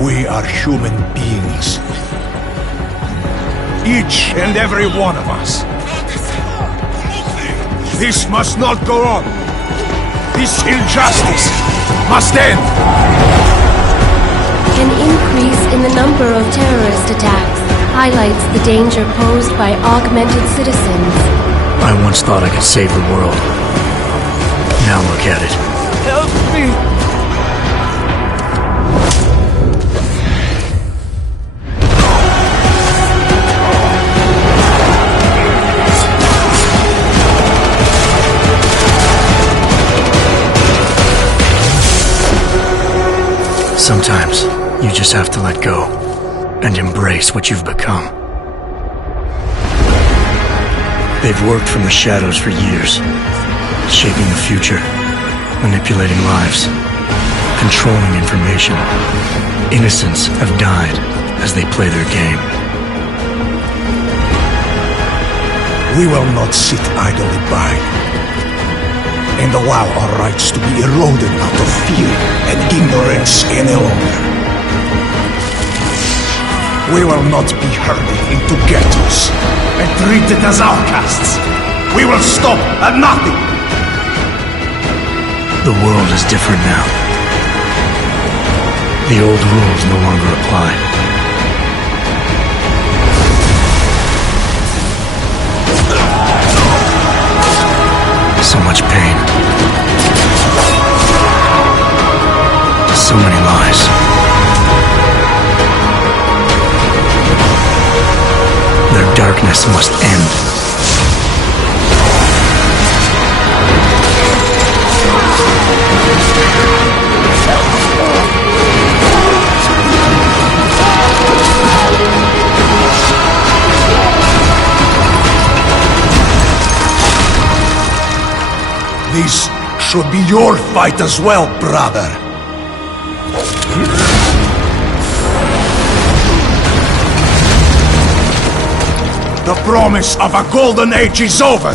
We are human beings. Each and every one of us. This must not go on. This injustice must end. An increase in the number of terrorist attacks highlights the danger posed by augmented citizens. I once thought I could save the world. Now look at it. Help me! Sometimes, you just have to let go and embrace what you've become. They've worked from the shadows for years, shaping the future, manipulating lives, controlling information. Innocents have died as they play their game. We will not sit idly by and allow our rights to be eroded out of fear and ignorance any longer. We will not be herded into ghettos and treated as outcasts. We will stop at nothing. The world is different now. The old rules no longer apply. So much pain. So many lies. Their darkness must end. This should be your fight as well, brother. The promise of a golden age is over.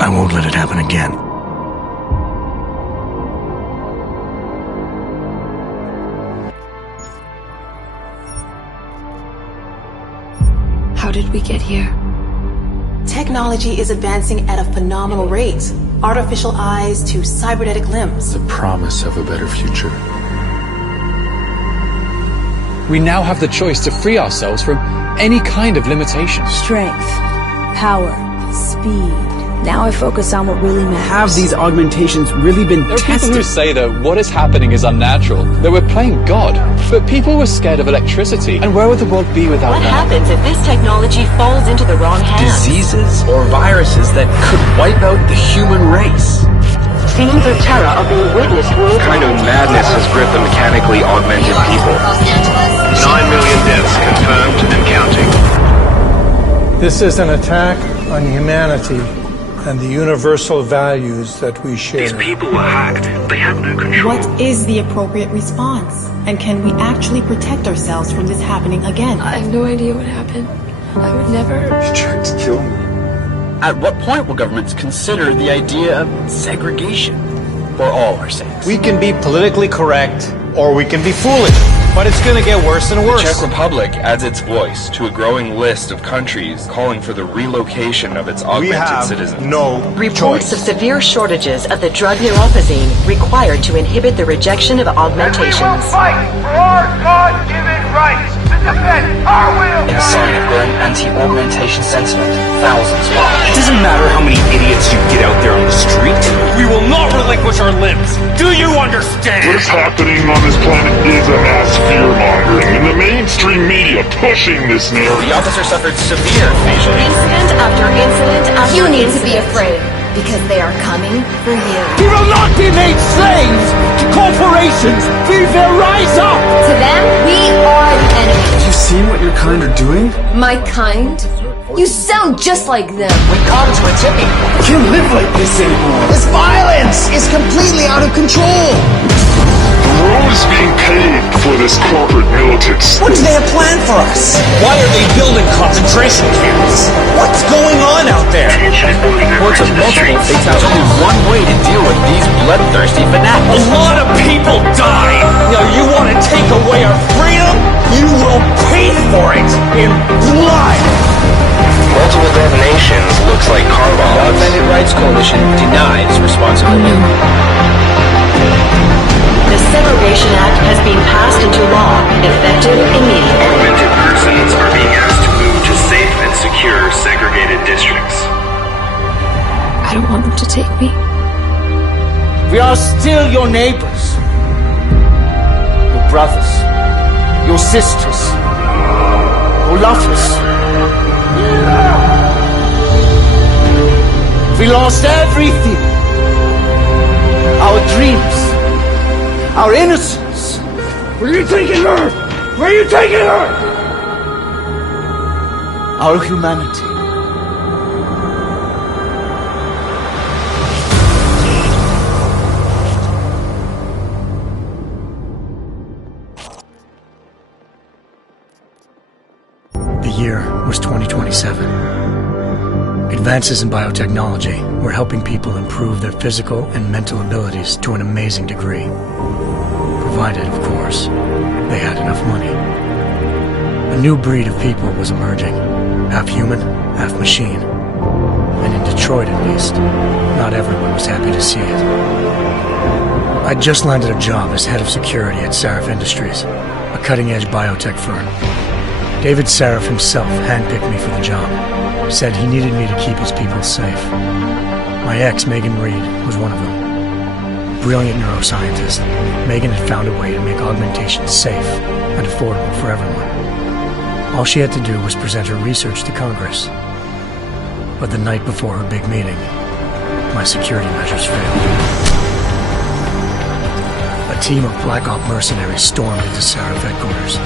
I won't let it happen again. How did we get here? Technology is advancing at a phenomenal rate. Artificial eyes to cybernetic limbs. The promise of a better future. We now have the choice to free ourselves from any kind of limitation. Strength, power, speed. Now I focus on what really matters. Have these augmentations really been There are tested? people who say that what is happening is unnatural, that we're playing God. But people were scared of electricity, and where would the world be without What that? happens if this technology falls into the wrong hands? Diseases or viruses that could wipe out the human race. Scenes of terror are being witnessed worldwide. What kind of madness has gripped the mechanically augmented people? 9 million deaths confirmed and counting. This is an attack on humanity and the universal values that we share. These people were hacked. They had no control. What is the appropriate response? And can we actually protect ourselves from this happening again? I have no idea what happened. I would never... He tried to kill me. At what point will governments consider the idea of segregation for all our sakes? We can be politically correct, or we can be foolish, but it's going to get worse and worse. The Czech Republic adds its voice to a growing list of countries calling for the relocation of its augmented citizens. No Reports of severe shortages of the drug neurophazine required to inhibit the rejection of augmentations. And we will fight for our God-given rights to defend our will. In a sign of growing anti-augmentation sentiment, thousands march. It doesn't matter how many idiots you get out there on the street. We will not relinquish our limbs. Do you understand? What's happening on this planet is a mass fear-mongering, and the mainstream media pushing this narrative. The officer suffered severe facial Incident after incident after You need to be incident. afraid, because they are coming for you. We will not be made slaves to corporations. We will rise up. To them, we are the enemy. Have you seen what your kind are doing? My kind You sound just like them. We come to a tipping point. Can't live like this anymore. This violence is completely out of control. The road is being paved for this corporate militants. What do they have planned for us? Why are they building concentration camps? What's going on out there? Reports of multiple fatalities. There's only one way to deal with these bloodthirsty fanatics. A lot of people died. Now you want to take away our freedom? You will pay for it in blood. Multiple detonations looks like car bombs. The Augmented Rights Coalition denies responsibility. The Segregation Act has been passed into law, effective immediately. Augmented persons are being asked to move to safe and secure segregated districts. I don't want them to take me. We are still your neighbors, your brothers, your sisters, your lovers. We lost everything. Our dreams, our innocence. Where are you taking her? Where are you taking her? Our humanity. The year was 2027. Advances in biotechnology were helping people improve their physical and mental abilities to an amazing degree. Provided, of course, they had enough money. A new breed of people was emerging, half human, half machine. And in Detroit, at least, not everyone was happy to see it. I'd just landed a job as head of security at Sarif Industries, a cutting-edge biotech firm. David Sarif himself handpicked me for the job, said he needed me to keep his people safe. My ex, Megan Reed, was one of them. Brilliant neuroscientist, Megan had found a way to make augmentation safe and affordable for everyone. All she had to do was present her research to Congress. But the night before her big meeting, my security measures failed. A team of Black Op mercenaries stormed into Sarif headquarters,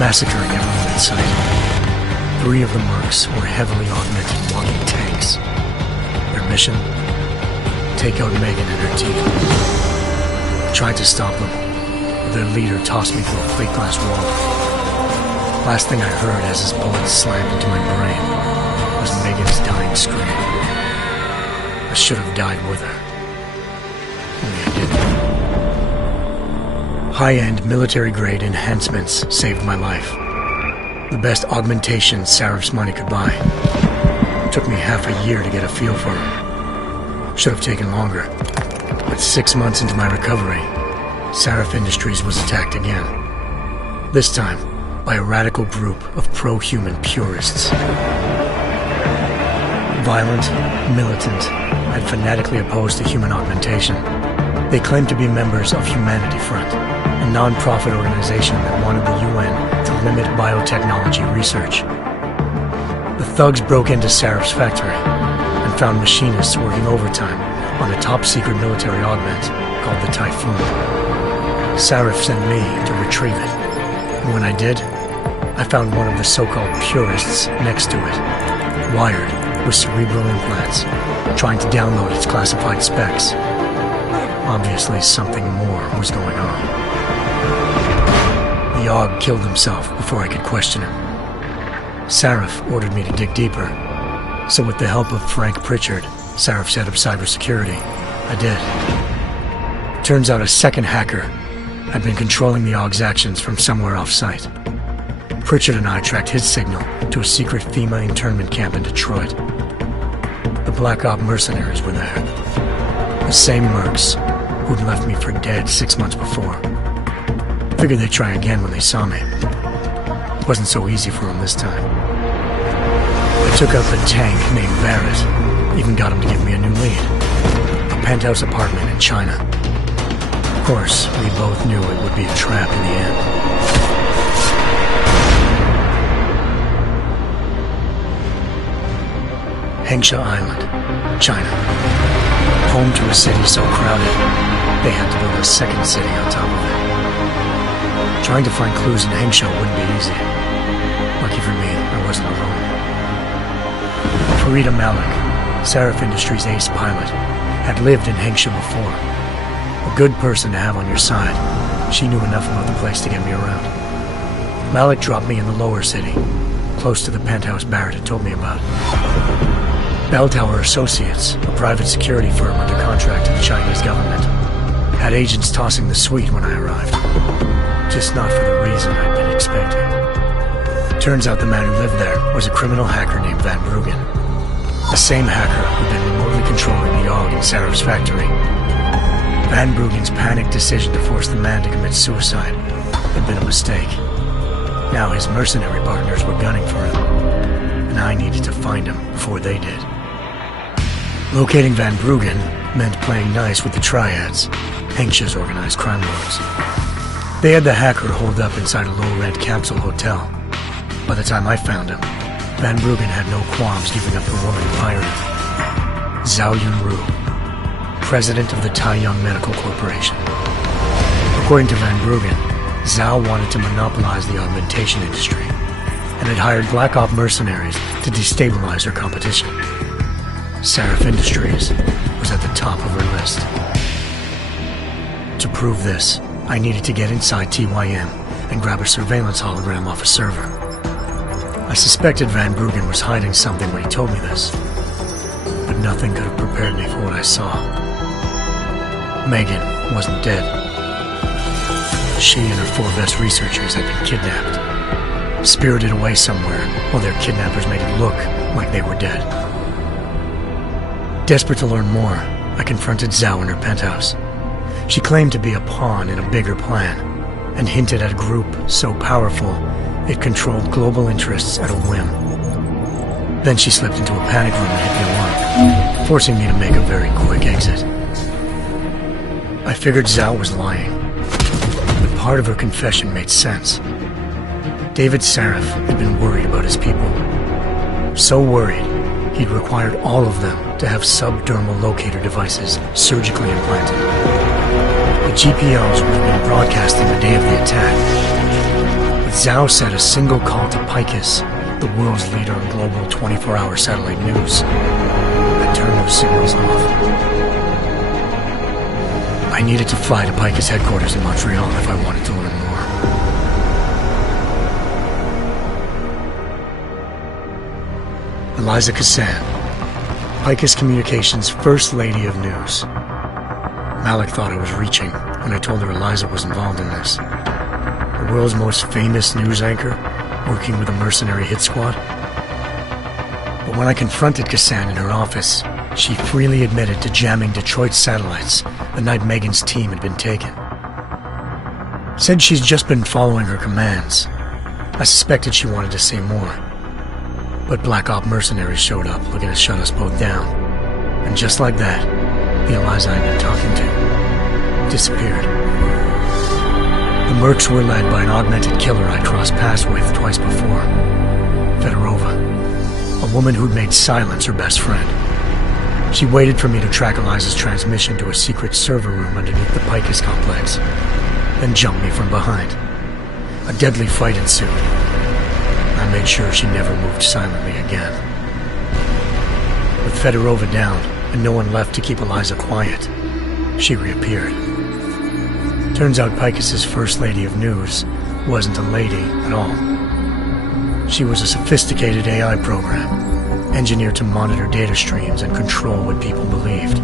massacring everyone in sight. 3 of the mercs were heavily augmented walking tanks. Their mission? Take out Megan and her team. I tried to stop them, but their leader tossed me through a plate glass wall. Last thing I heard as his bullets slammed into my brain was Megan's dying scream. I should have died with her. Only I didn't. High-end military-grade enhancements saved my life. The best augmentation Sarif's money could buy. It took me half a year to get a feel for them. Should have taken longer. But 6 months into my recovery, Sarif Industries was attacked again. This time, by a radical group of pro-human purists. Violent, militant, and fanatically opposed to human augmentation. They claimed to be members of Humanity Front, a non-profit organization that wanted the UN to limit biotechnology research. The thugs broke into Sarif's factory and found machinists working overtime on a top-secret military augment called the Typhoon. Sarif sent me to retrieve it, and when I did, I found one of the so-called purists next to it, wired with cerebral implants, trying to download its classified specs. Obviously, something more was going on. The Aug killed himself before I could question him. Sarif ordered me to dig deeper, so with the help of Frank Pritchard, Sarif's head of cybersecurity, I did. Turns out a second hacker had been controlling the Aug's actions from somewhere off-site. Pritchard and I tracked his signal to a secret FEMA internment camp in Detroit. The Black Op mercenaries were there. The same mercs who'd left me for dead 6 months before. Figured they'd try again when they saw me. It wasn't so easy for them this time. I took out the tank named Barrett, even got him to give me a new lead. A penthouse apartment in China. Of course, we both knew it would be a trap in the end. Hengsha Island, China. Home to a city so crowded, they had to build a second city on top of it. Trying to find clues in Hengsha wouldn't be easy. Lucky for me, I wasn't alone. Farida Malik, Seraph Industries' ace pilot, had lived in Hengsha before. A good person to have on your side. She knew enough about the place to get me around. Malik dropped me in the lower city, close to the penthouse Barrett had told me about. Bell Tower Associates, a private security firm under contract to the Chinese government, had agents tossing the suite when I arrived. Just not for the reason I'd been expecting. Turns out the man who lived there was a criminal hacker named Van Bruggen. The same hacker who'd been remotely controlling the AUG in Sarah's factory. Van Bruggen's panicked decision to force the man to commit suicide had been a mistake. Now his mercenary partners were gunning for him, and I needed to find him before they did. Locating Van Bruggen meant playing nice with the Triads, Hengsha's organized crime lords. They had the hacker holed up inside a low-rent capsule hotel. By the time I found him, Van Bruggen had no qualms giving up the woman who hired him. Zhao Yunru, president of the Taiyang Medical Corporation. According to Van Bruggen, Zhao wanted to monopolize the augmentation industry and had hired Black Op mercenaries to destabilize her competition. Seraph Industries was at the top of her list. To prove this, I needed to get inside TYM and grab a surveillance hologram off a server. I suspected Van Bruggen was hiding something when he told me this, but nothing could have prepared me for what I saw. Megan wasn't dead. She and her 4 best researchers had been kidnapped, spirited away somewhere while their kidnappers made it look like they were dead. Desperate to learn more, I confronted Zhao in her penthouse. She claimed to be a pawn in a bigger plan, and hinted at a group so powerful it controlled global interests at a whim. Then she slipped into a panic room and hit the alarm, forcing me to make a very quick exit. I figured Zhao was lying, but part of her confession made sense. David Seraph had been worried about his people. So worried, he'd required all of them to have subdermal locator devices surgically implanted. The GPOs would have been broadcasting the day of the attack. But Zhao said a single call to Picus, the world's leader in global 24-hour satellite news, had turned those signals off. I needed to fly to Picus headquarters in Montreal if I wanted to learn more. Eliza Cassan, Picus Communications' First Lady of News. Malik thought I was reaching when I told her Eliza was involved in this. The world's most famous news anchor, working with a mercenary hit squad. But when I confronted Cassan in her office, she freely admitted to jamming Detroit's satellites the night Megan's team had been taken. Said she's just been following her commands. I suspected she wanted to say more. But Black Op mercenaries showed up looking to shut us both down. And just like that, the Eliza I'd been talking to disappeared. The mercs were led by an augmented killer I'd crossed paths with twice before. Fedorova, a woman who'd made silence her best friend. She waited for me to track Eliza's transmission to a secret server room underneath the Picus complex, then jumped me from behind. A deadly fight ensued. I made sure she never moved silently again. With Fedorova down, and no one left to keep Eliza quiet, she reappeared. Turns out Picus's First Lady of News wasn't a lady at all. She was a sophisticated AI program, engineered to monitor data streams and control what people believed.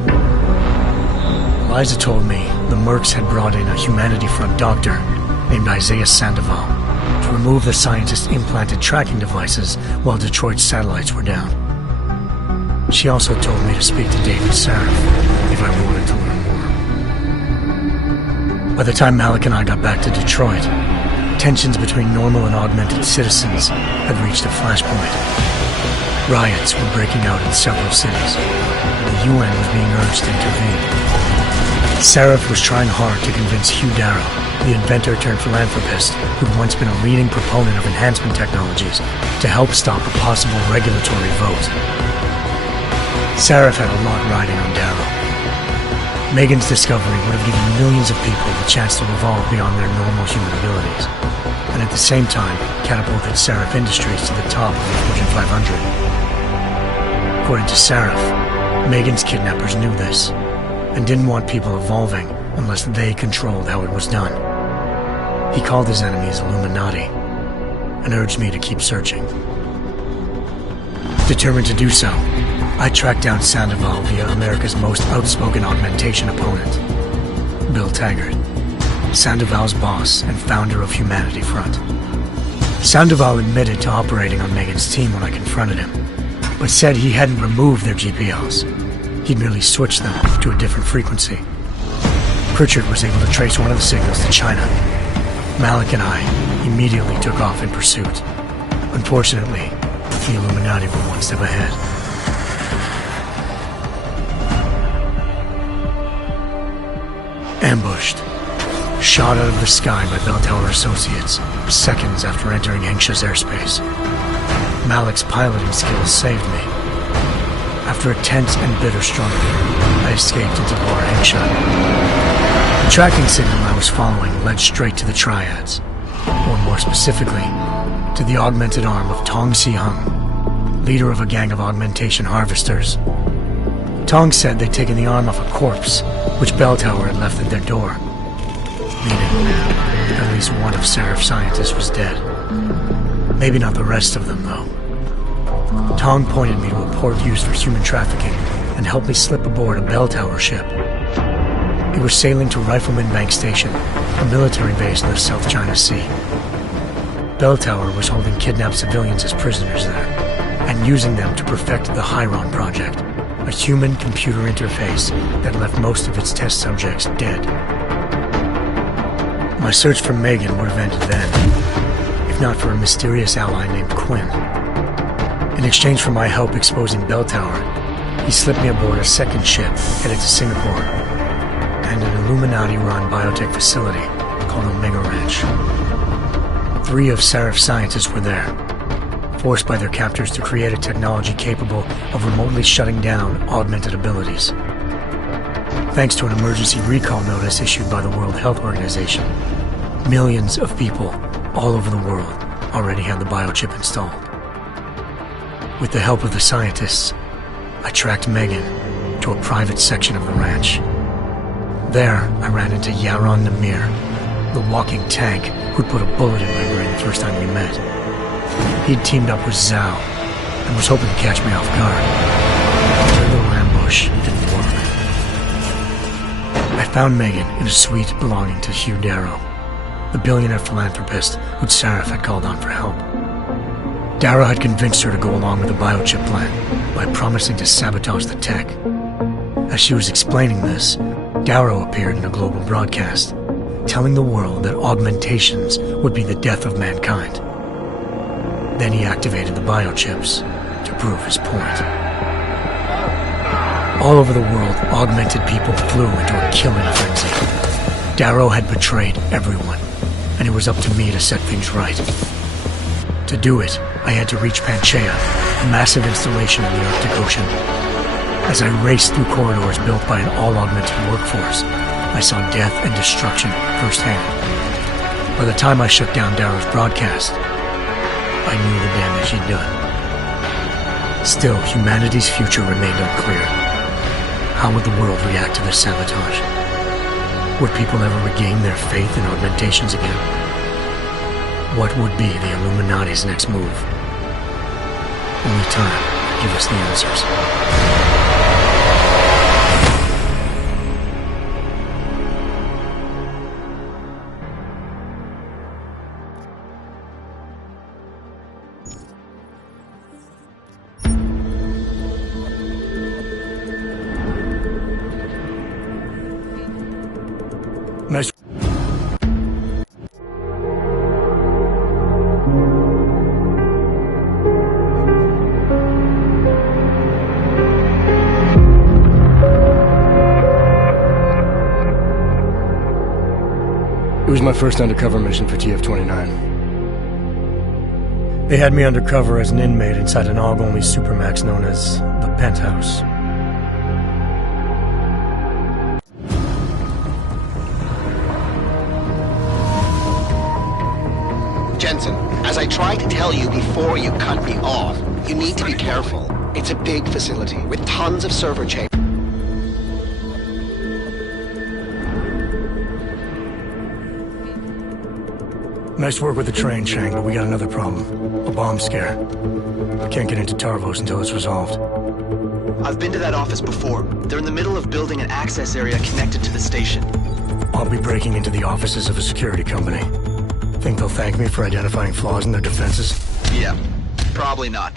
Eliza told me the mercs had brought in a Humanity Front doctor named Isaiah Sandoval to remove the scientist's implanted tracking devices while Detroit's satellites were down. She also told me to speak to David Seraph if I wanted to learn more. By the time Malik and I got back to Detroit, tensions between normal and augmented citizens had reached a flashpoint. Riots were breaking out in several cities. The UN was being urged to intervene. Seraph was trying hard to convince Hugh Darrow, the inventor turned philanthropist who'd once been a leading proponent of enhancement technologies, to help stop a possible regulatory vote. Seraph had a lot riding on Darrow. Megan's discovery would have given millions of people the chance to evolve beyond their normal human abilities, and at the same time catapulted Seraph Industries to the top of the Fortune 500. According to Seraph, Megan's kidnappers knew this, and didn't want people evolving unless they controlled how it was done. He called his enemies Illuminati, and urged me to keep searching. Determined to do so, I tracked down Sandoval via America's most outspoken augmentation opponent, Bill Taggart, Sandoval's boss and founder of Humanity Front. Sandoval admitted to operating on Megan's team when I confronted him, but said he hadn't removed their GPLs. He'd merely switched them to a different frequency. Pritchard was able to trace one of the signals to China. Malik and I immediately took off in pursuit. Unfortunately, the Illuminati were one step ahead. Ambushed. Shot out of the sky by Bell Tower Associates, seconds after entering Hengsha's airspace. Malik's piloting skills saved me. After a tense and bitter struggle, I escaped into Lower Hengsha. The tracking signal I was following led straight to the Triads, or more specifically, to the augmented arm of Tong Si-hung, leader of a gang of augmentation harvesters. Tong said they'd taken the arm off a corpse, which Bell Tower had left at their door, meaning at least one of Seraph's scientists was dead. Maybe not the rest of them, though. Tong pointed me to a port used for human trafficking and helped me slip aboard a Bell Tower ship. It was sailing to Rifleman Bank Station, a military base in the South China Sea. Bell Tower was holding kidnapped civilians as prisoners there, and using them to perfect the Hyron Project, a human-computer interface that left most of its test subjects dead. My search for Megan would have ended then, if not for a mysterious ally named Quinn. In exchange for my help exposing Bell Tower, he slipped me aboard a second ship headed to Singapore, and an Illuminati-run biotech facility called Omega Ranch. 3 of Seraph's scientists were there, forced by their captors to create a technology capable of remotely shutting down augmented abilities. Thanks to an emergency recall notice issued by the World Health Organization, millions of people all over the world already had the biochip installed. With the help of the scientists, I tracked Megan to a private section of the ranch. There, I ran into Yaron Namir, the walking tank who'd put a bullet in my brain the first time we met. He'd teamed up with Zhao and was hoping to catch me off guard. Their little ambush didn't work. I found Megan in a suite belonging to Hugh Darrow, the billionaire philanthropist who'd Seraph had called on for help. Darrow had convinced her to go along with the biochip plan by promising to sabotage the tech. As she was explaining this, Darrow appeared in a global broadcast, telling the world that augmentations would be the death of mankind. Then he activated the biochips to prove his point. All over the world, augmented people flew into a killing frenzy. Darrow had betrayed everyone, and it was up to me to set things right. To do it, I had to reach Panchaea, a massive installation in the Arctic Ocean. As I raced through corridors built by an all-augmented workforce, I saw death and destruction firsthand. By the time I shut down Darrow's broadcast, I knew the damage he'd done. Still, humanity's future remained unclear. How would the world react to this sabotage? Would people ever regain their faith in augmentations again? What would be the Illuminati's next move? Only time could give us the answers. Nice. It was my first undercover mission for TF-29. They had me undercover as an inmate inside an AUG-only supermax known as the Penthouse. Jensen, as I tried to tell you before you cut me off, you need to be careful. It's a big facility with tons of server chambers. Nice work with the train, Chang, but we got another problem. A bomb scare. Can't get into Tarvos until it's resolved. I've been to that office before. They're in the middle of building an access area connected to the station. I'll be breaking into the offices of a security company. Think they'll thank me for identifying flaws in their defenses? Yeah, probably not.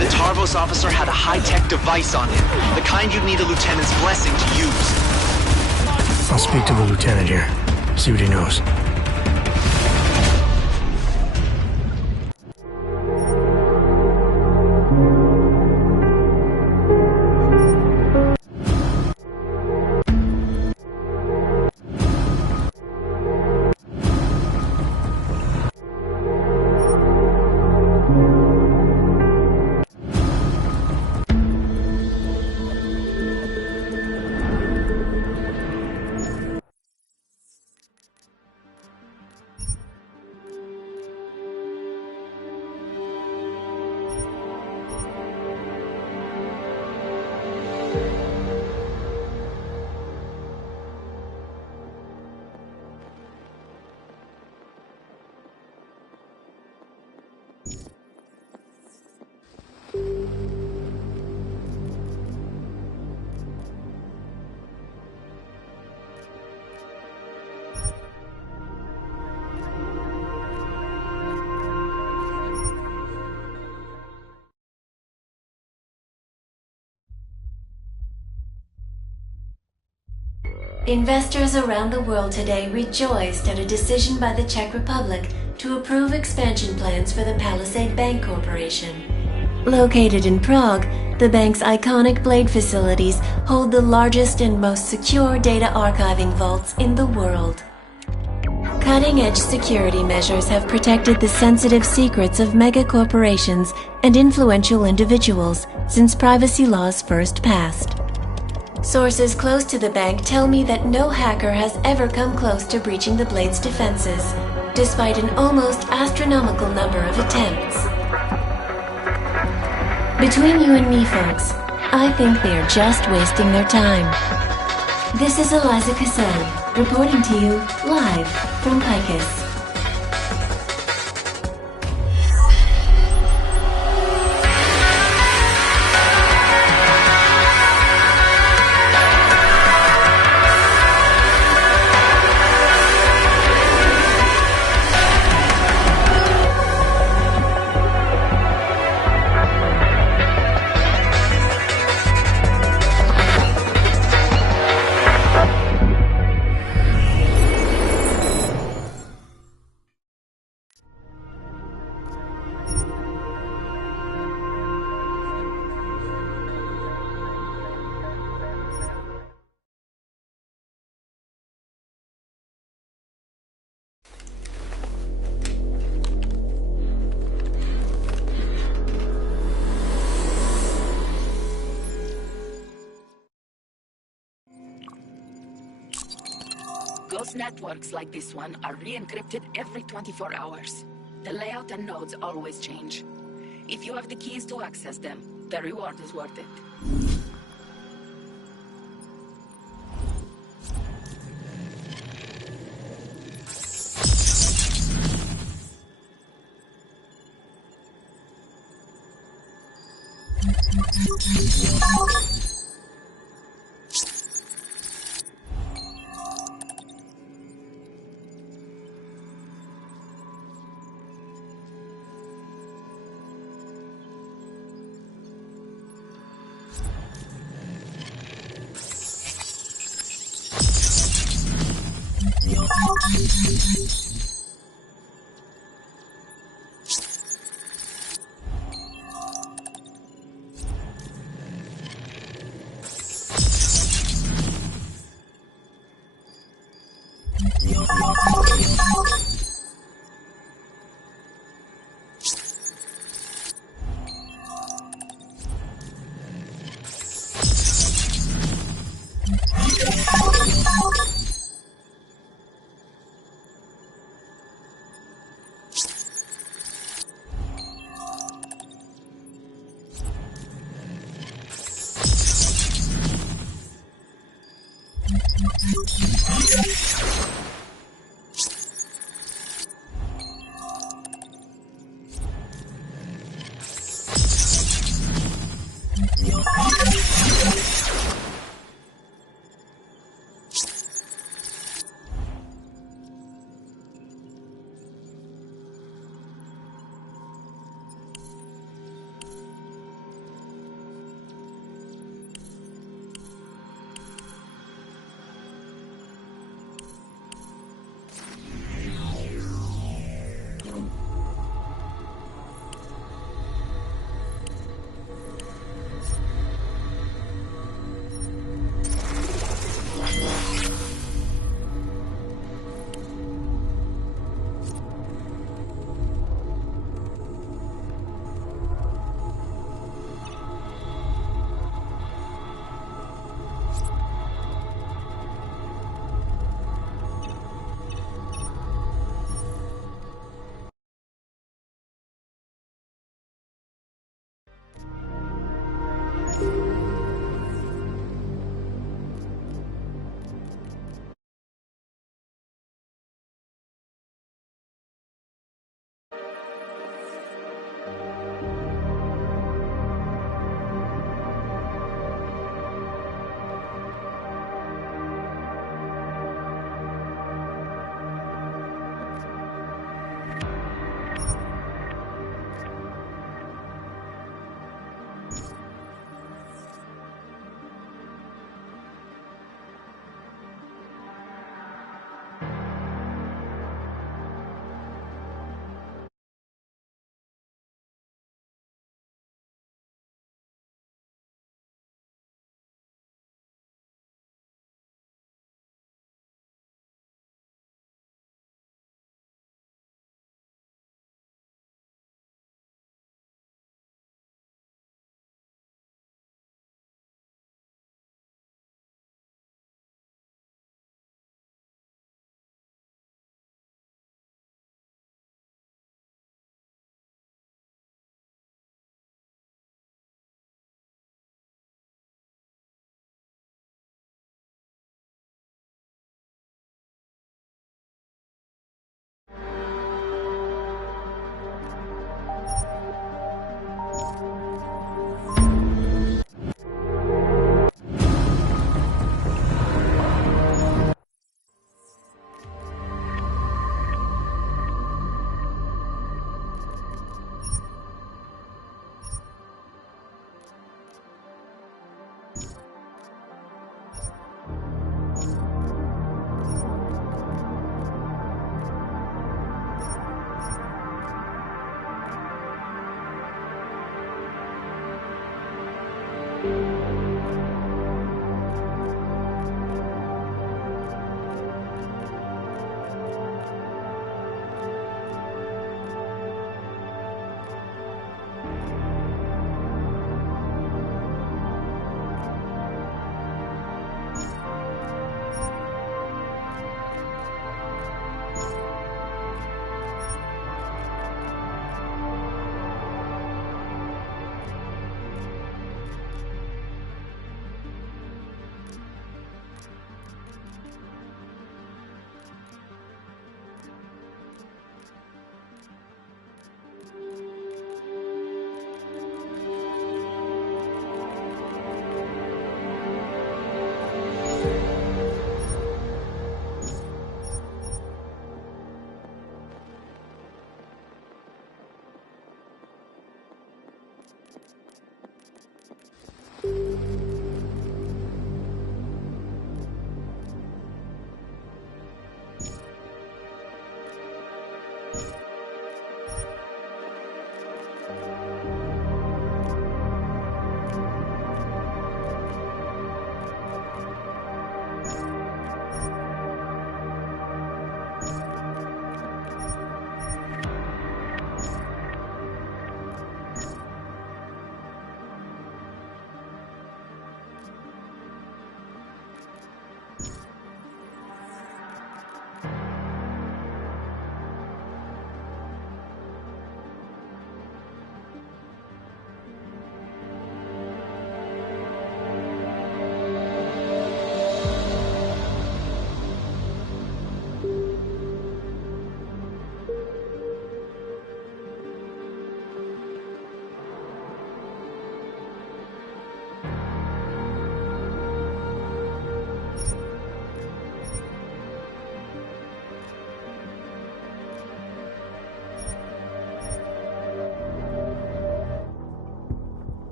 The Tarvos officer had a high-tech device on him, the kind you'd need a lieutenant's blessing to use. I'll speak to the lieutenant here, see what he knows. Investors around the world today rejoiced at a decision by the Czech Republic to approve expansion plans for the Palisade Bank Corporation. Located in Prague, the bank's iconic Blade facilities hold the largest and most secure data archiving vaults in the world. Cutting-edge security measures have protected the sensitive secrets of mega corporations and influential individuals since privacy laws first passed. Sources close to the bank tell me that no hacker has ever come close to breaching the Blade's defenses, despite an almost astronomical number of attempts. Between you and me, folks, I think they are just wasting their time. This is Eliza Cassell, reporting to you live from Picus. Ghost networks like this one are re-encrypted every 24 hours. The layout and nodes always change. If you have the keys to access them, the reward is worth it.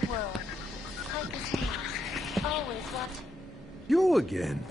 the world. Hiker's News. Always watching. You again?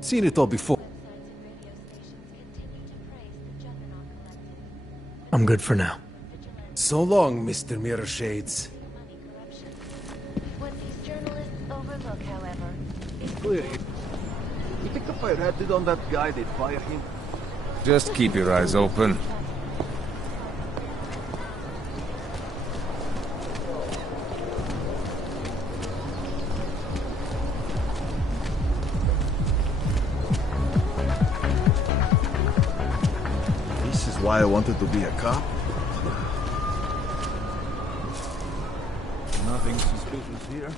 Seen it all before. I'm good for now. So long, Mr. Mirror Shades. What these journalists overlook, however, is Clear. You think if I ratted on that guy, they'd fire him? Just keep your eyes open. This is why I wanted to be a cop. Nothing suspicious here.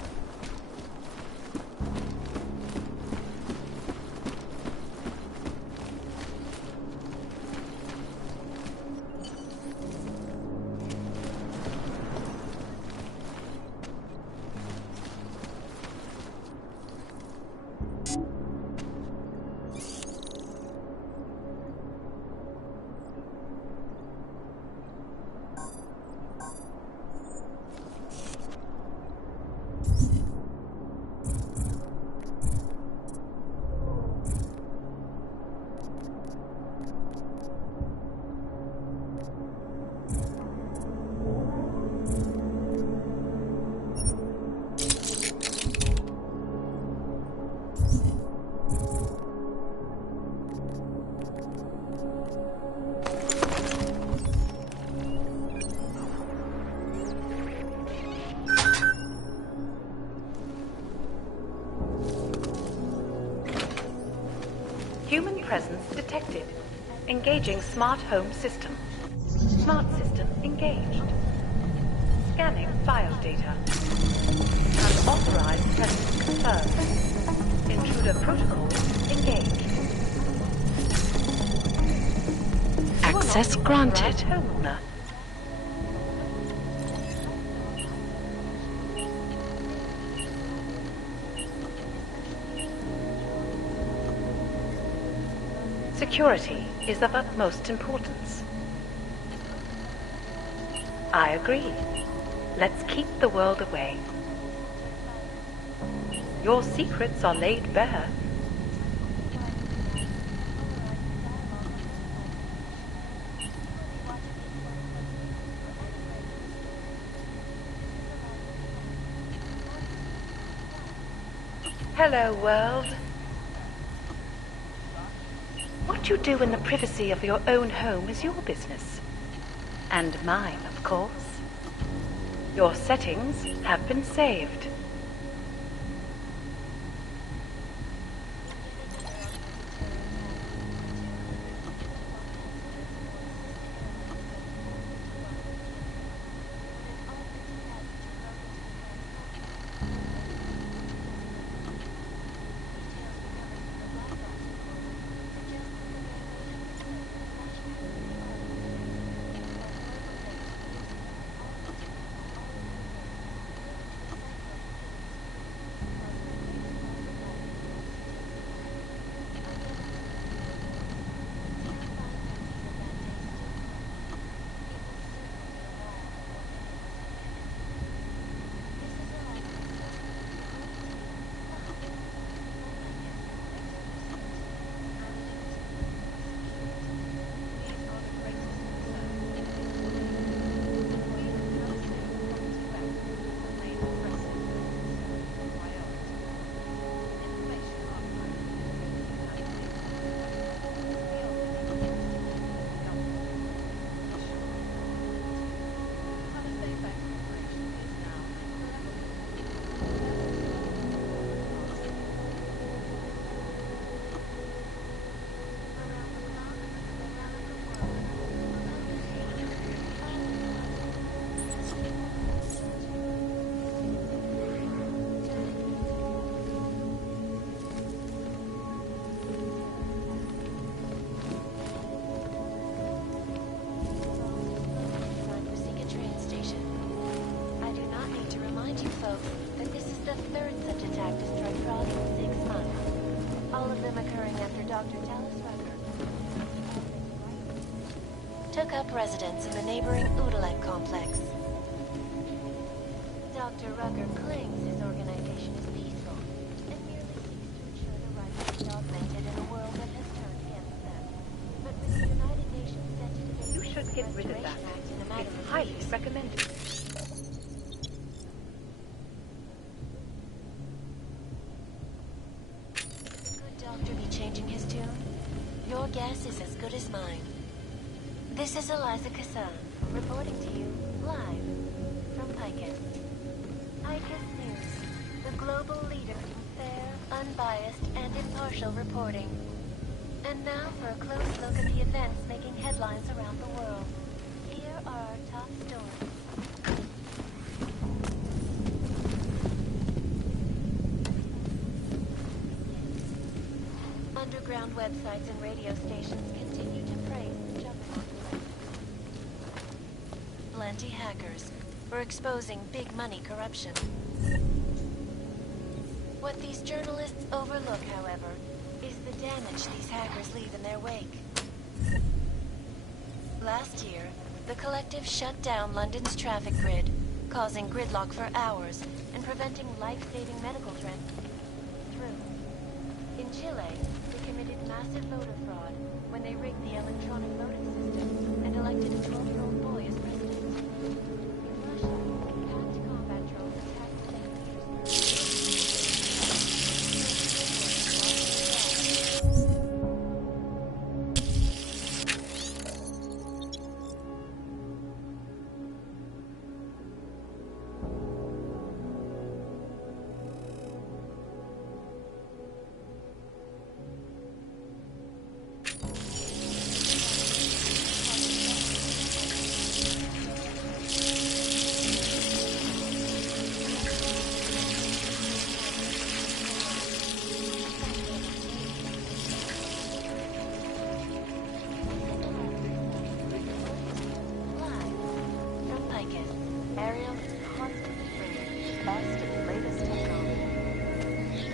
Human presence detected. Engaging smart home system. Smart system engaged. Scanning file data. Unauthorized presence confirmed. Intruder protocol engaged. Access granted. Homeowner. Security is of utmost importance. I agree. Let's keep the world away. Your secrets are laid bare. Hello, world. What you do in the privacy of your own home is your business. And mine, of course. Your settings have been saved. all of them occurring after Dr. Dallas Rucker took up residence in the neighboring Udalek complex. Dr. Rucker claims his organization is peaceful and merely seeks to ensure the rights of the augmented in a world that has turned against them. But with the United Nations set to debate You should get rid of that. It's highly recommended. Could Doctor be changing his tune? Your guess is as good as mine. This is Eliza Kassan, reporting to you live from Picus. Picus News, the global leader in fair, unbiased, and impartial reporting. And now for a close look at the events making headlines around the world. Here are our top stories. Underground websites and radio stations continue to praise the juggernaut. Plenty hackers for exposing big money corruption. What these journalists overlook, however, is the damage these hackers leave in their wake. Last year, the collective shut down London's traffic grid, causing gridlock for hours and preventing life-saving medical transport through. In Chile, they committed massive voter fraud when they rigged the electronic voting system and elected a 12-year-old boy as president. In Russia, hacked combat drones attacked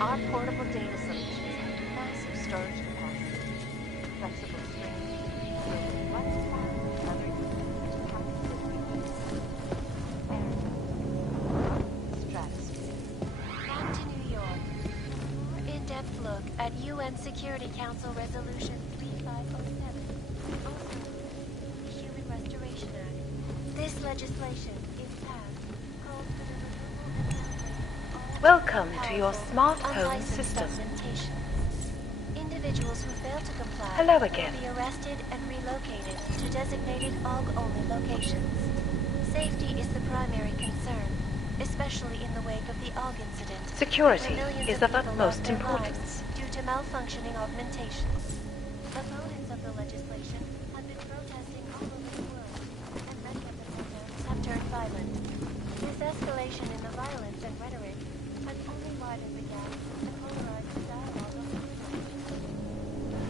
Our portable data solutions have massive storage capacity, flexible screens, built-in Wi-Fi, other stratosphere. Back to New York. More in-depth look at UN Security Council Resolution 3507, also the Human Restoration Act. This legislation, if passed, calls for the removal and Welcome to your smart home system. Individuals who fail to comply Hello again. will be arrested and relocated to designated AUG-only locations. Safety is the primary concern, especially in the wake of the AUG incident. Security where millions is of of people utmost lost their importance. lives due to malfunctioning augmentations. Opponents of the legislation have been protesting all over the world, and many of the protests have turned violent. This escalation in the violence and rhetoric has only widened the gap and polarized the dialogue on the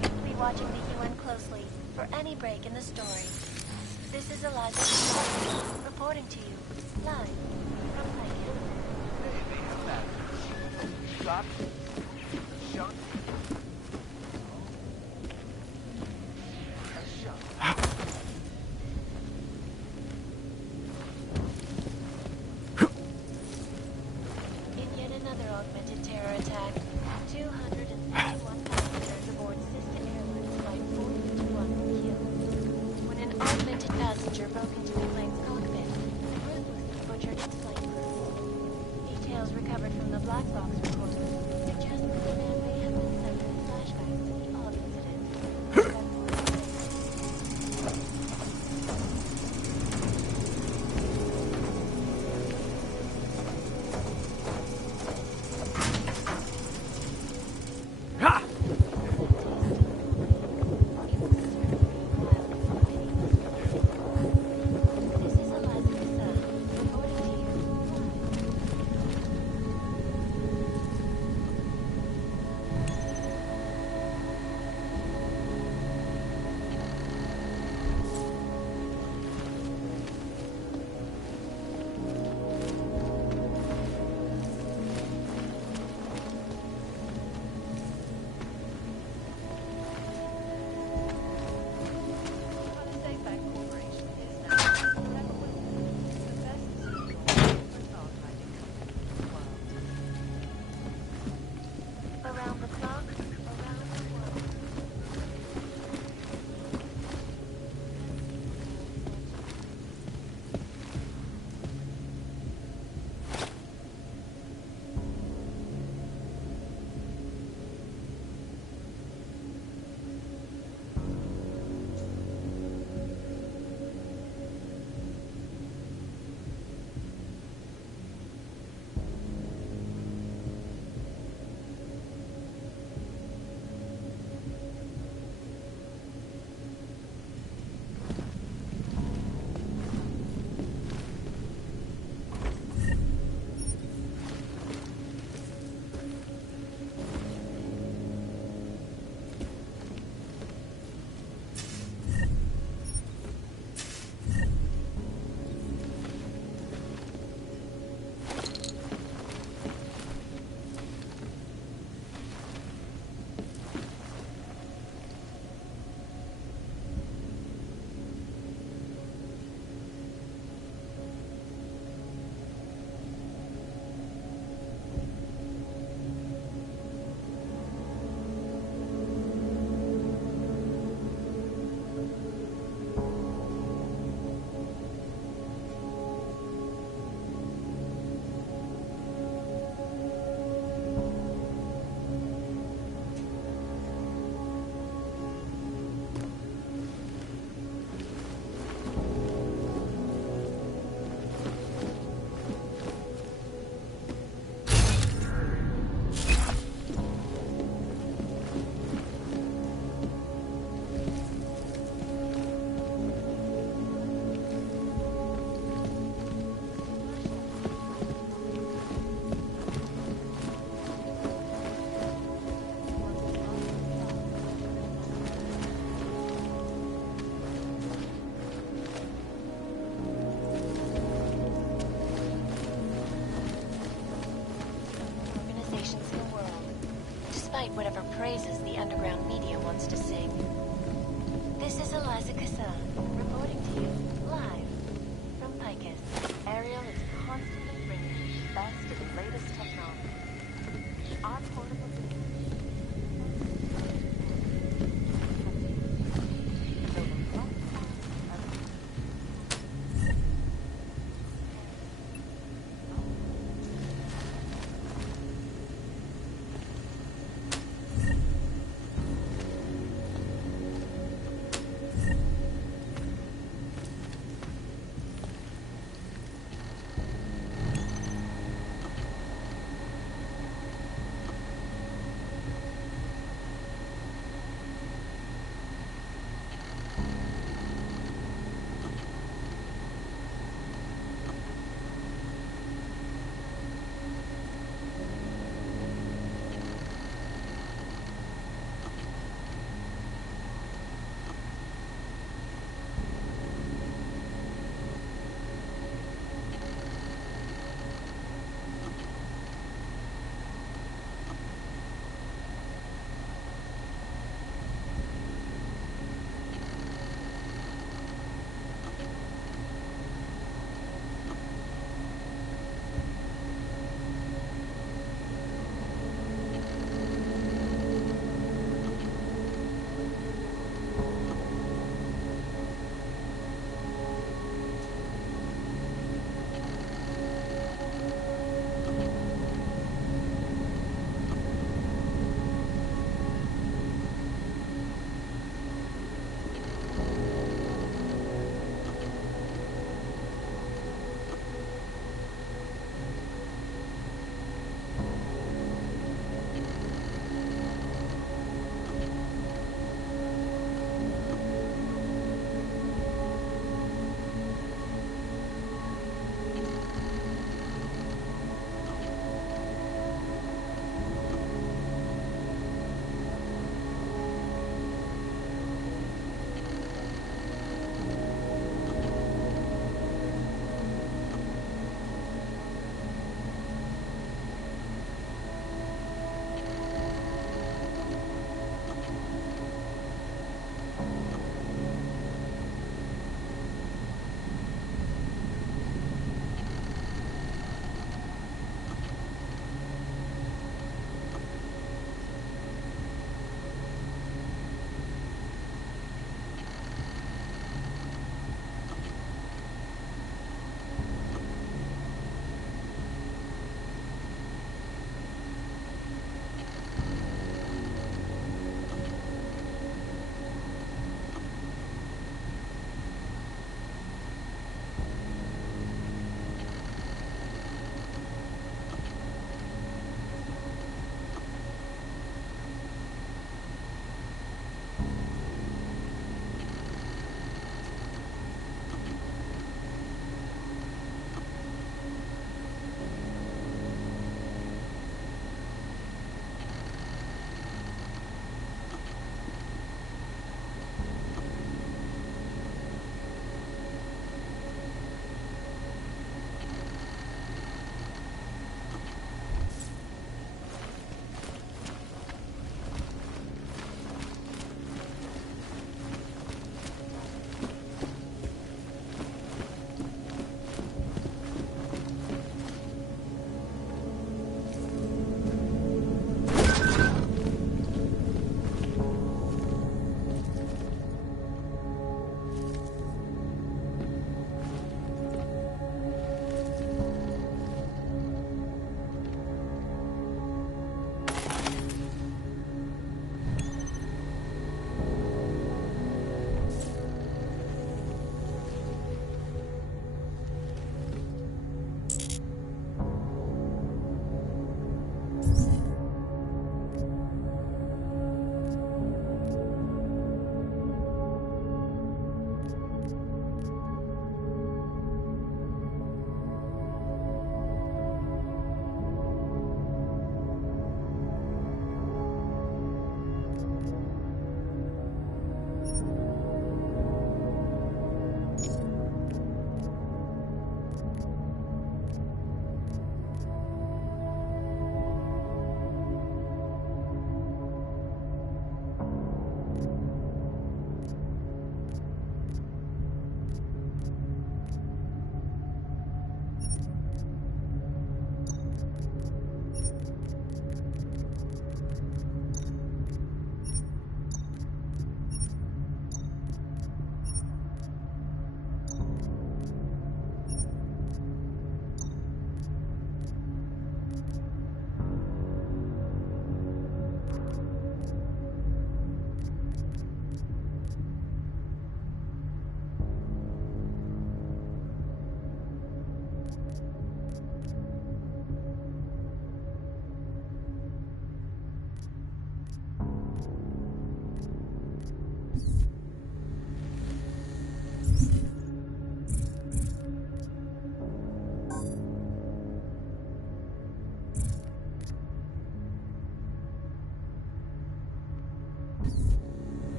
We'll be watching the UN closely for any break in the story. This is Eliza reporting to you live from Picus. Stop. Shut. In yet another augmented terror attack, 231 passengers aboard Sister Airlines Flight 451 were killed. When an augmented passenger broke into the plane's cockpit and ruthlessly butchered its flight crew. Details recovered from the black box recording suggest that the man may have been sending flashbacks to the AUG incident. connections in the world, despite whatever praises the underground media wants to sing. This is Eliza Cassan, reporting to you, live, from Picus. Ariel is constantly bringing you the best of the latest technology. Our portable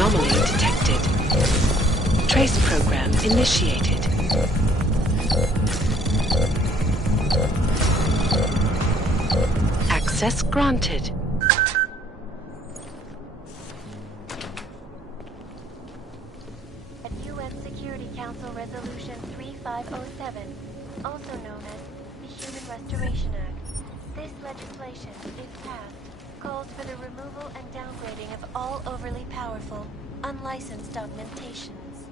Anomaly detected. Trace program initiated. Access granted. At UN Security Council Resolution 3507, also known as the Human Restoration Act, this legislation, if passed, calls for the removal and downgrading of all overly powerful, unlicensed augmentations.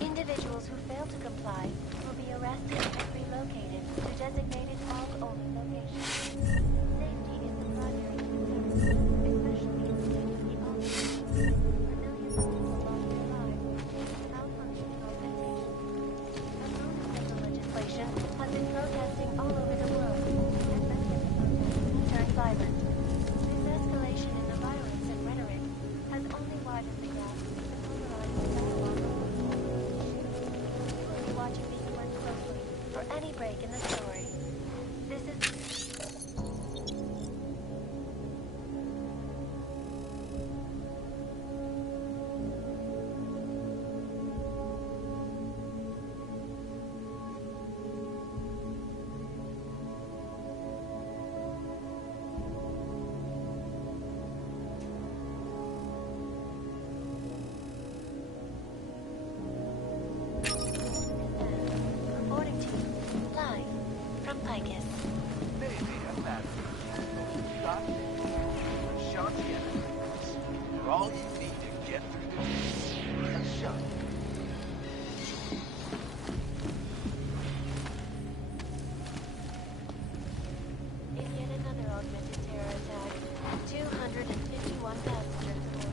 Individuals who fail to comply will be arrested and relocated to designated all-only locations. Safety is the primary concern, especially in the state of the art. For millions of people lost their lives due to malfunctioning augmentations. Opponents of the legislation have been protesting all over the world, and many of the protests have turned violent. This escalation in the violence and rhetoric has only widened the gap in the polarizing dialogue of people. We will be watching these events closely for any break in the story. This is... Reporting to you, live from Picus. Maybe a matter of shot, shots enemies. You're all you need to get through the day. A shot. In yet another augmented terror attack, 251 passengers aboard.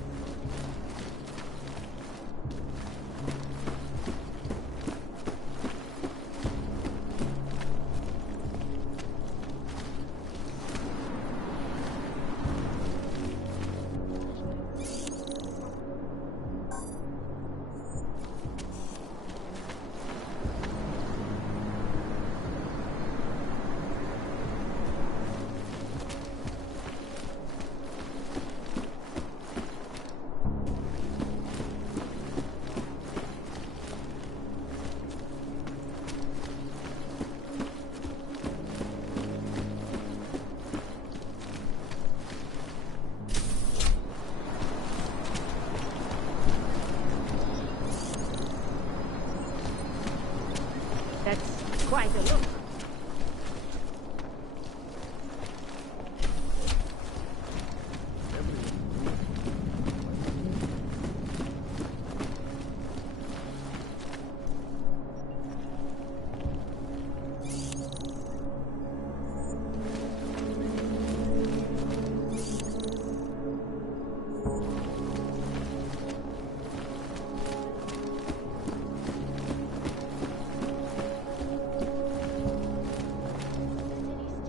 That's quite a look.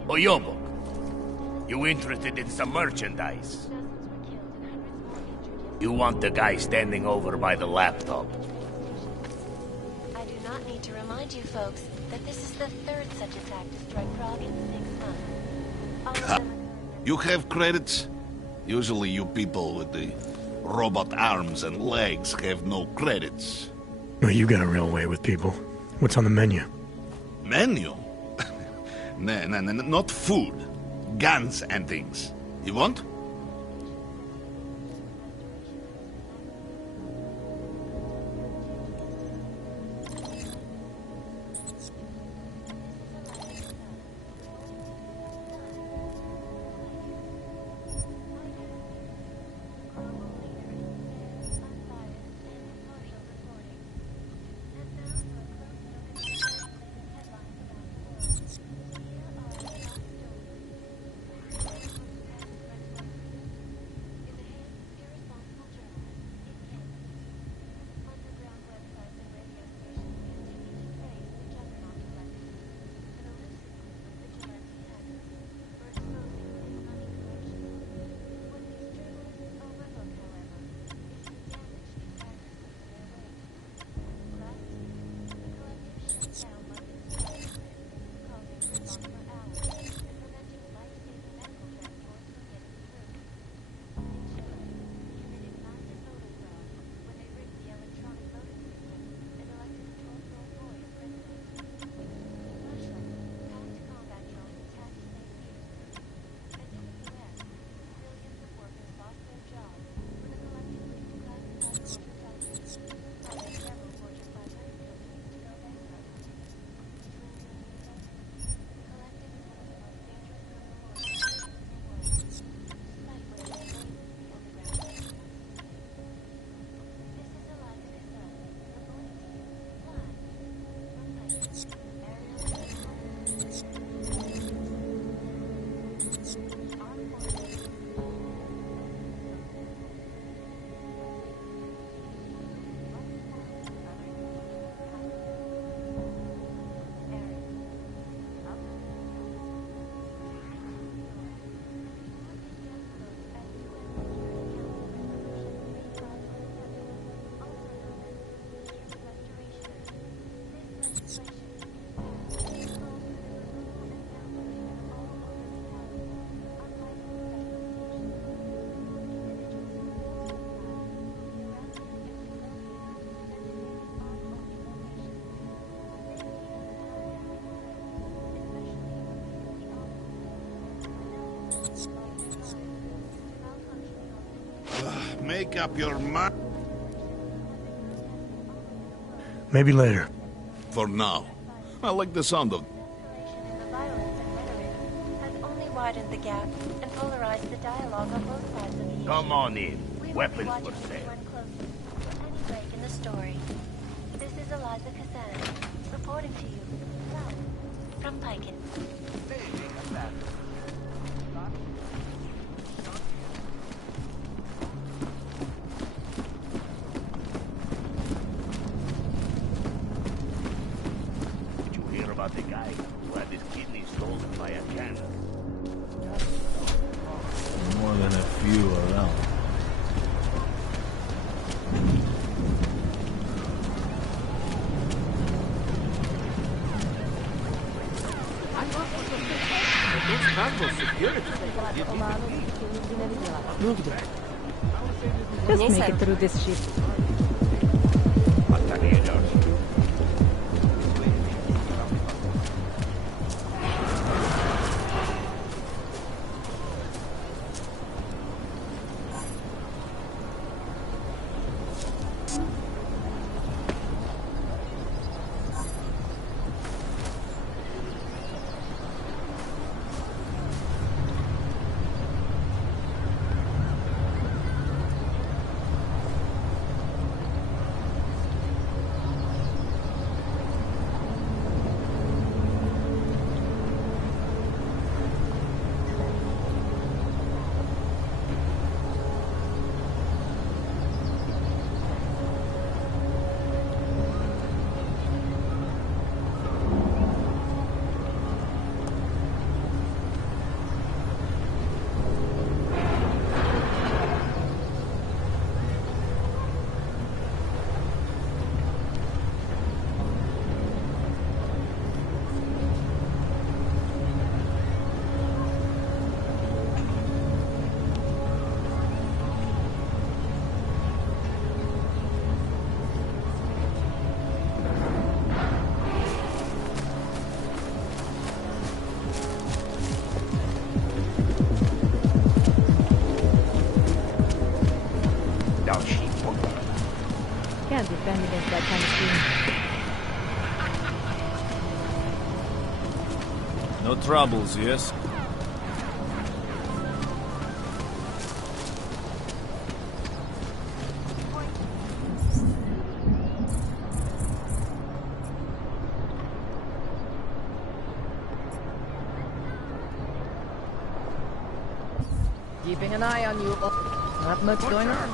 Oyobok, you interested in some merchandise? You want the guy standing over by the laptop? I do not need to remind you folks that this is the third such attack to strike Prague in 6 months. All of them You have credits? Usually you people with the robot arms and legs have no credits. Well, you got a real way with people. What's on the menu? Menu? No, not food. Guns and things. You want? Make up your mind. Maybe later. For now. I like the sound of... The violence and rhetoric has only widened the gap and polarized the dialogue on both sides of the issue. Come on in. We will Weapons be watching for this sale. one closely for any break in the story. This is Eliza Kazan, reporting to you live from Piken. Did you hear about the guy who had his kidney stolen by a cannon? More than a few around. Just make it through this shit. Can't defend against that kind of thing. No troubles, yes? Keeping an eye on you. Not much going on.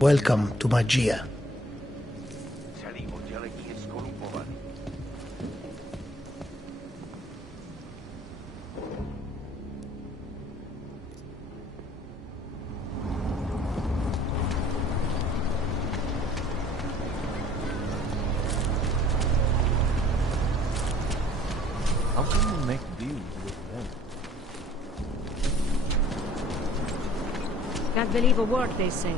Welcome to Magia. How can we make deals with them? Can't believe a word they say.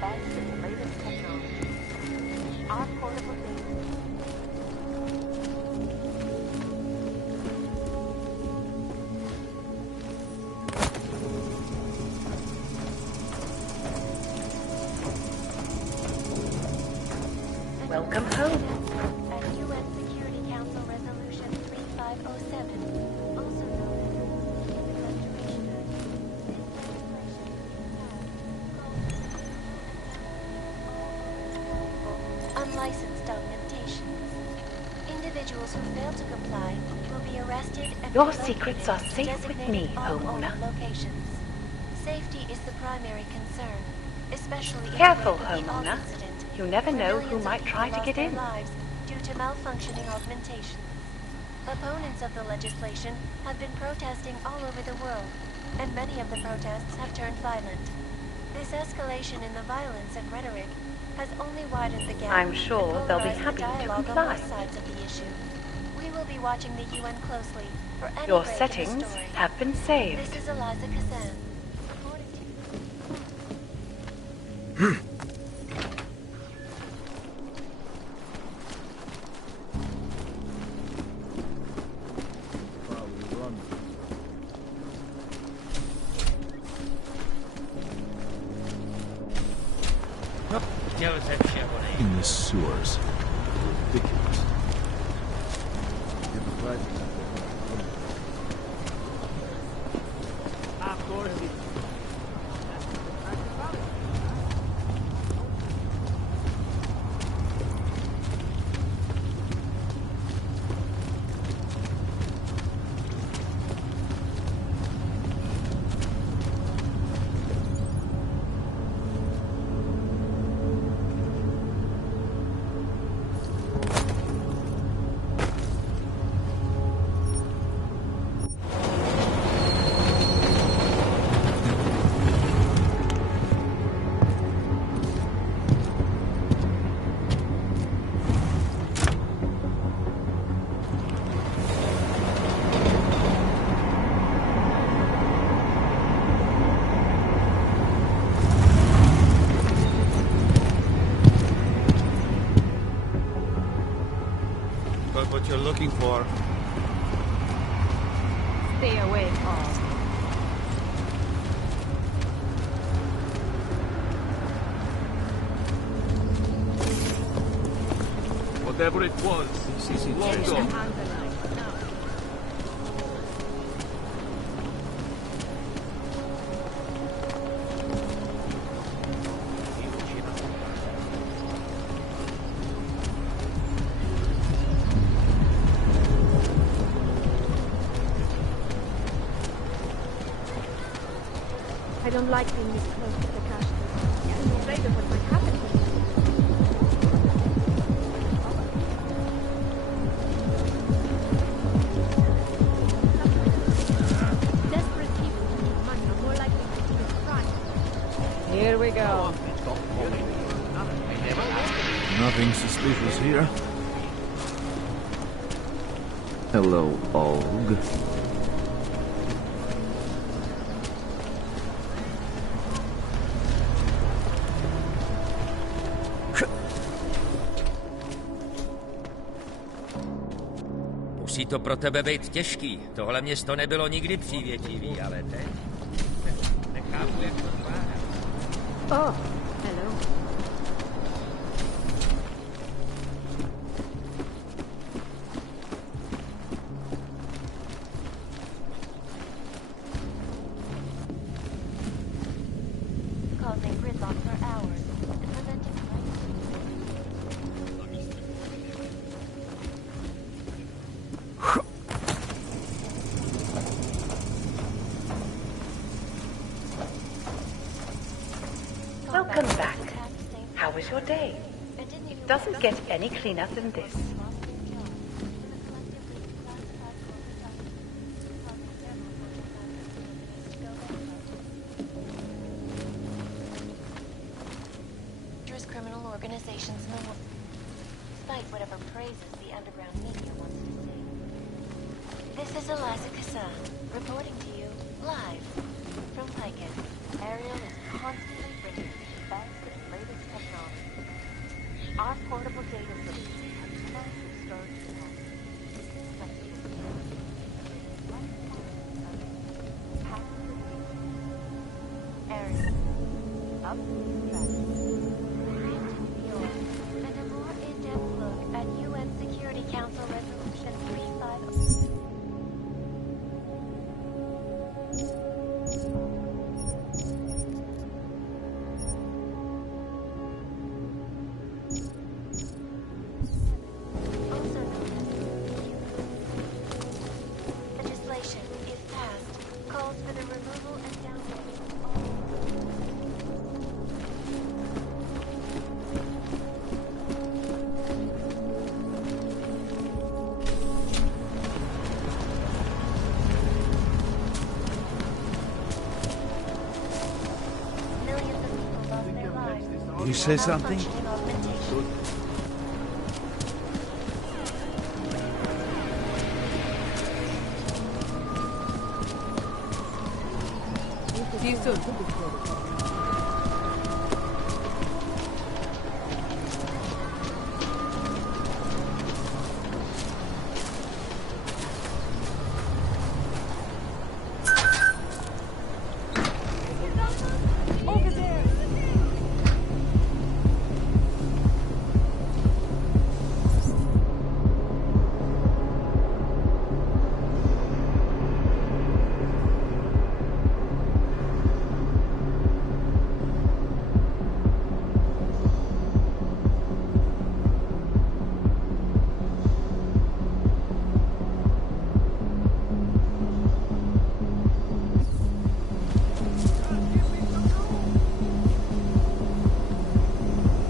Thanks to the latest technology. Our portable Welcome home. at UN Security Council Resolution 3507, also known unlicensed augmentations. Individuals who fail to comply will be arrested and Your relocated secrets are to safe with me, designated off-owned homeowner. locations. Safety is the primary concern, especially in Careful, the wake of the Og homeowner. incident. You never where know millions who of might people try to lost get their in. lives due to malfunctioning augmentations. Opponents of the legislation have been protesting all over the world, and many of the protests have turned violent. This escalation in the violence and rhetoric has only widened the gap. I'm sure and they'll be polarized happy the to dialogue comply. on both sides of the issue. We will be watching the UN closely for any Your break in settings the story. have been saved. This is Eliza Kazan. In the sewers. Ridiculous. Got what you're looking for. Stay away, Paul. Whatever it was, long gone. I don't like being this close to the cash. I'm afraid of what might happen to me. Desperate people who need money are more likely to commit crime. Here we go. Nothing suspicious here. Hello, Og. Musí to pro tebe být těžký. Tohle město nebylo nikdy přívětivý, ale teď... Nechápu, jak to zvládá. Oh, hello. Causing gridlock for hours and preventing Welcome back. How was your day? It doesn't get any cleaner than this. dangerous criminal organizations in the world, despite whatever praises the underground media wants to say. This is Eliza Kazan, reporting to you live from Piken. Ariel is constantly bringing you back to the latest technology. Our portable data solution has massive storage capacity. Ariel, up to strategy. And a more in-depth look at UN Security Council Resolution 350. You say something? See you soon. Over there.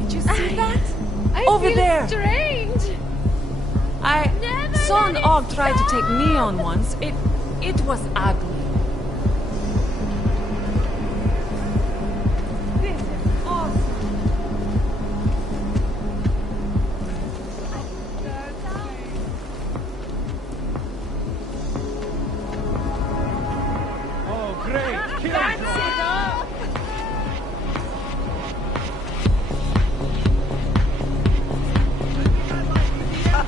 Did you see that? Over feel there. Strange. I saw an orc try to take me on once. It was ugly. This is awesome. Oh, great! Kill That's him. it, huh?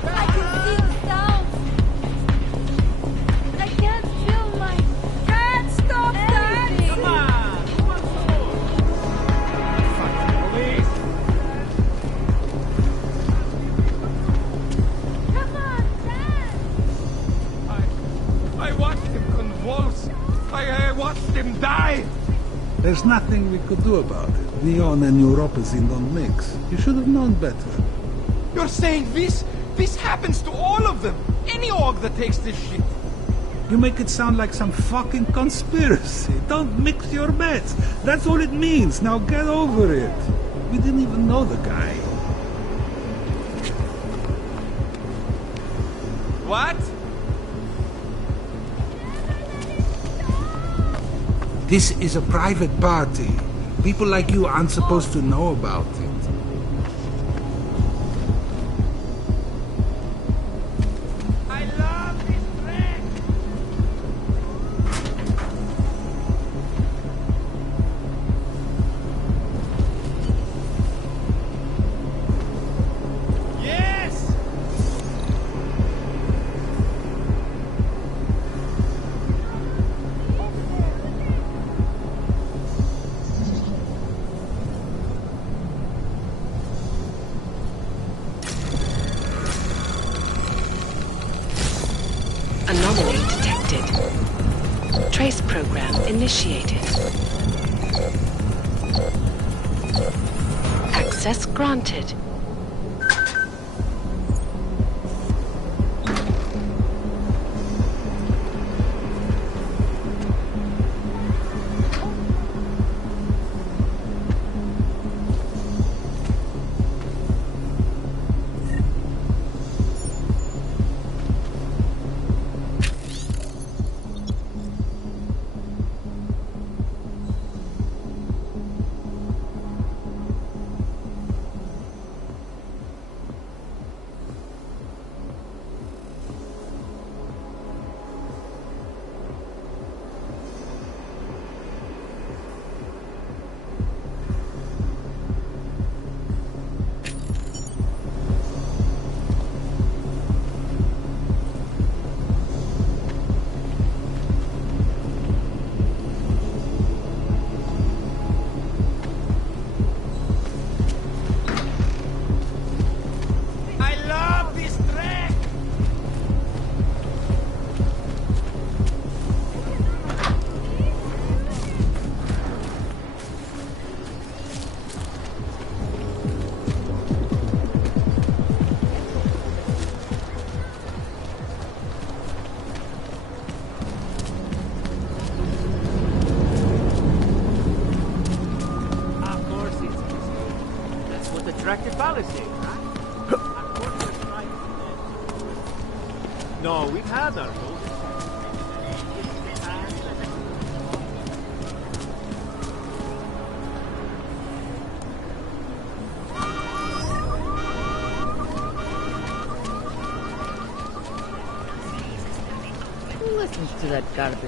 I can see the sounds. I can't feel my... Can't stop that! Come on! Who wants more? Fucking police! Come on, Dad! I watched him convulse. I watched him die. There's nothing we could do about it. Neon and Europazine don't mix. You should have known better. You're saying this? This happens to all of them. Any org that takes this shit. You make it sound like some fucking conspiracy. Don't mix your bets. That's all it means. Now get over it. We didn't even know the guy. What? This is a private party. People like you aren't supposed to know about it. I love this track. Yes! Anomaly detected. Trace program initiated. Access granted. I love this track. Of course it's easy. That's what attracted policy, right? Of course we're trying to... No, we've had our rules. listens to that garbage.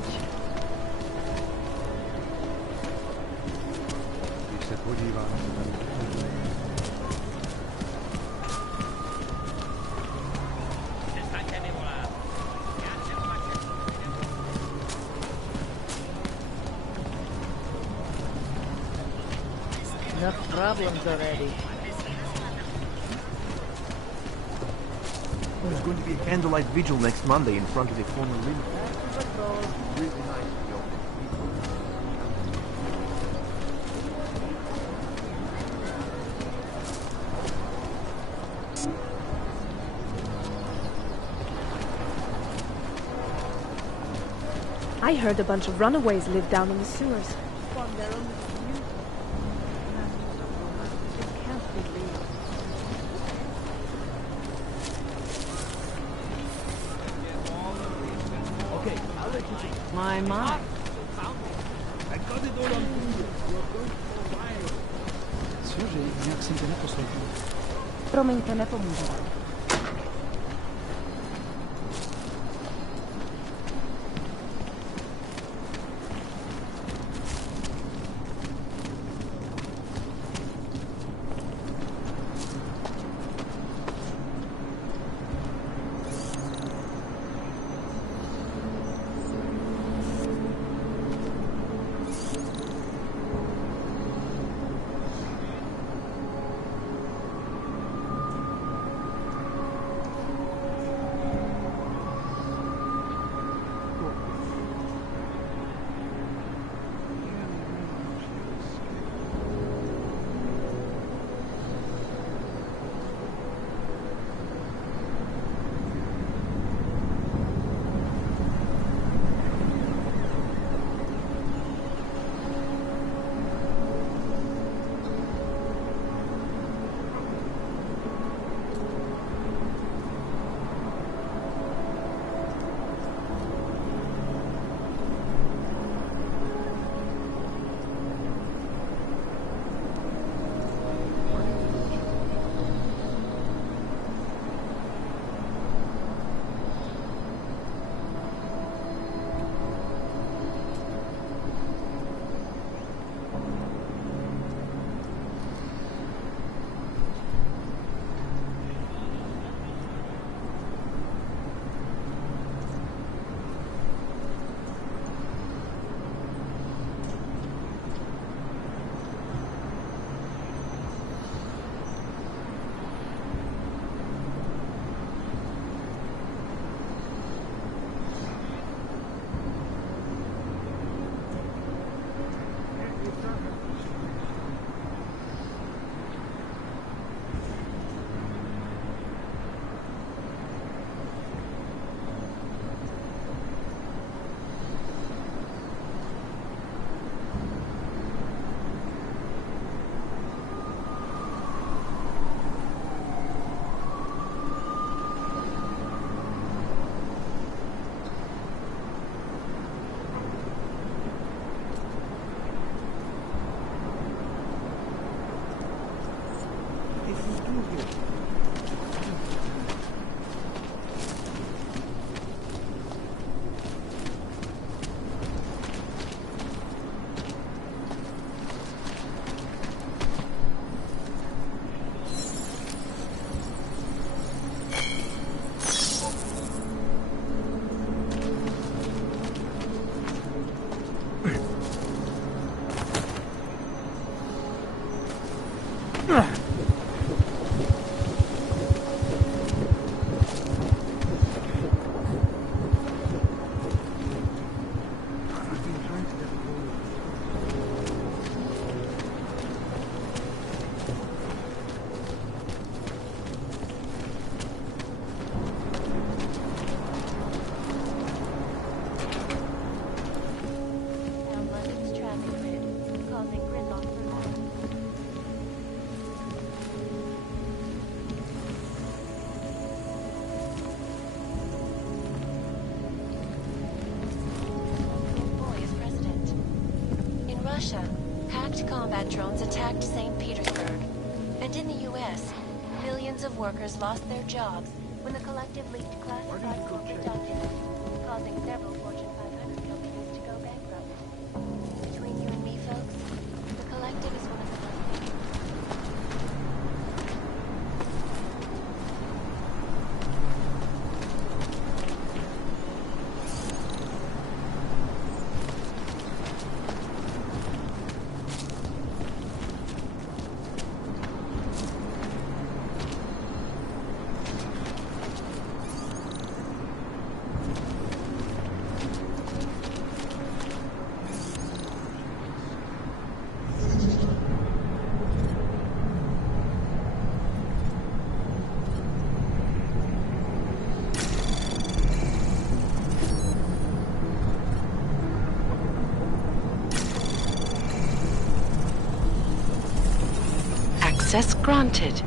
Enough problems already. There's going to be a candlelight vigil next Monday in front of the former Rim. Really nice to go. I heard a bunch of runaways live down in the sewers. Formed their own community. It can't be real. Okay, I'll let you see. My. I got it all on video. You're going for a while. Sûr, j'ai nějak jsem to neposlouchal. Promiňte, nepomůže. Russia, hacked combat drones attacked St. Petersburg. And in the U.S., millions of workers lost their jobs when the collective leaked classified corporate documents, causing several fortunes Access granted.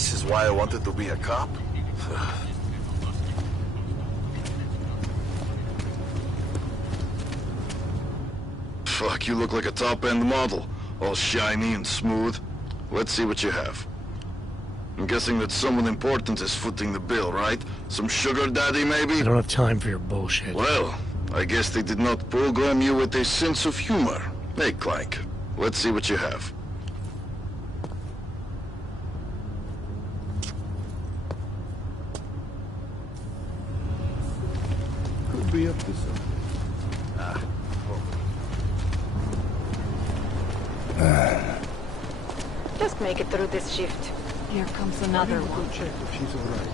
This is why I wanted to be a cop? Fuck, you look like a top-end model. All shiny and smooth. Let's see what you have. I'm guessing that someone important is footing the bill, right? Some sugar daddy, maybe? I don't have time for your bullshit. Well, I guess they did not program you with a sense of humor. Hey, Clank, let's see what you have. Could be up to something. Just make it through this shift. Here comes another Maybe we'll one. go check if she's alright.